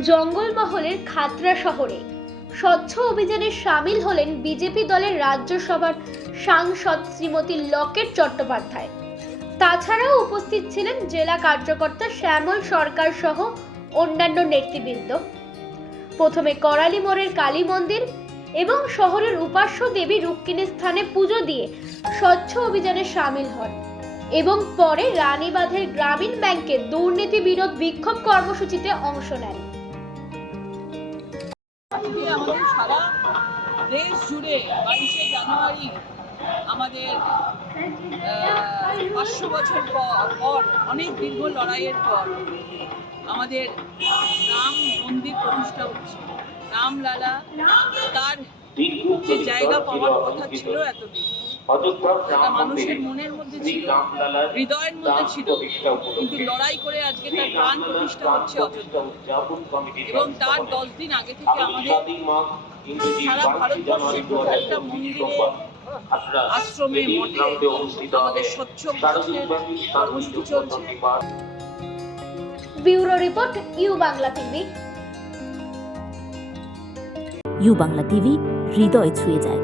জঙ্গলমহলের খাতড়া শহরে স্বচ্ছ অভিযানে সামিল হলেন বিজেপি দলের রাজ্যসভার সাংসদ শ্রীমতী লকেট চট্টোপাধ্যায়। তাছাড়াও উপস্থিত ছিলেন জেলা কার্যকর্তা শ্যামল সরকার সহ অন্যান্য নেতৃবৃন্দ। প্রথমে করালি মোড়ের কালী মন্দির এবং শহরের উপাস্য দেবী রুক্মিণী স্থানে পুজো দিয়ে স্বচ্ছ অভিযানে সামিল হন এবং পরে রানীবাঁধের গ্রামীণ ব্যাংকে দুর্নীতি বিরোধ বিক্ষোভ কর্মসূচিতে অংশ নেন। আজকে আমাদের সারা দেশ জুড়ে বাইশে জানুয়ারি আমাদের পাঁচশো বছর পর, অনেক দীর্ঘ লড়াইয়ের পর আমাদের রাম মন্দির প্রতিষ্ঠা হচ্ছে। রামলালা, তার যে জায়গা পাওয়ার কথা ছিল এতদিন। মানুষের মনের মধ্যে ছিল হৃদয়ের মধ্যে ছিল কিন্তু লড়াই করে আজকে তার প্রাণ প্রতিষ্ঠা হচ্ছে অযোধ্যা এবং তার দশ দিন আগে থেকে আমাদের সারা ভারতবর্ষের প্রত্যেকটা মন্দিরে আশ্রমে মঠে আমাদের স্বচ্ছ কর্মসূচি চলছে। Bureau report U Bangla TV. U Bangla TV হৃদয় ছুঁয়ে যায়।